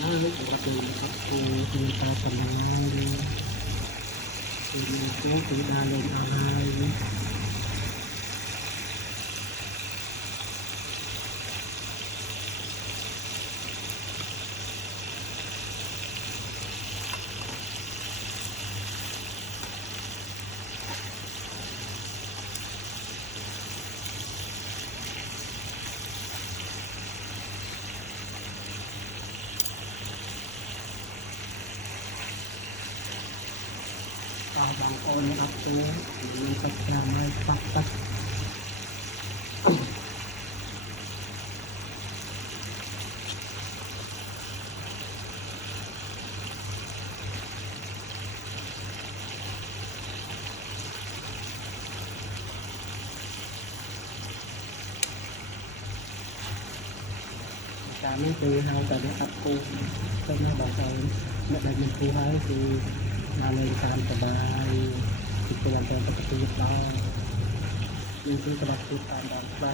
น่าเล็กกว่าเดิมนะครับคือตาสำนักงานเลยคือเจ้าคือดาเลนอะไรบางคนนะครับตัวมันก็จะไม่ปักการไม่คือเราแต่เนี่ยครับตัวก็ไม่บอกเราเมื่อใดมีตัวให้คือมาในการสบายติดตัวอย่างเป็นปกติเรานี่คือกระดับติดตามบางไป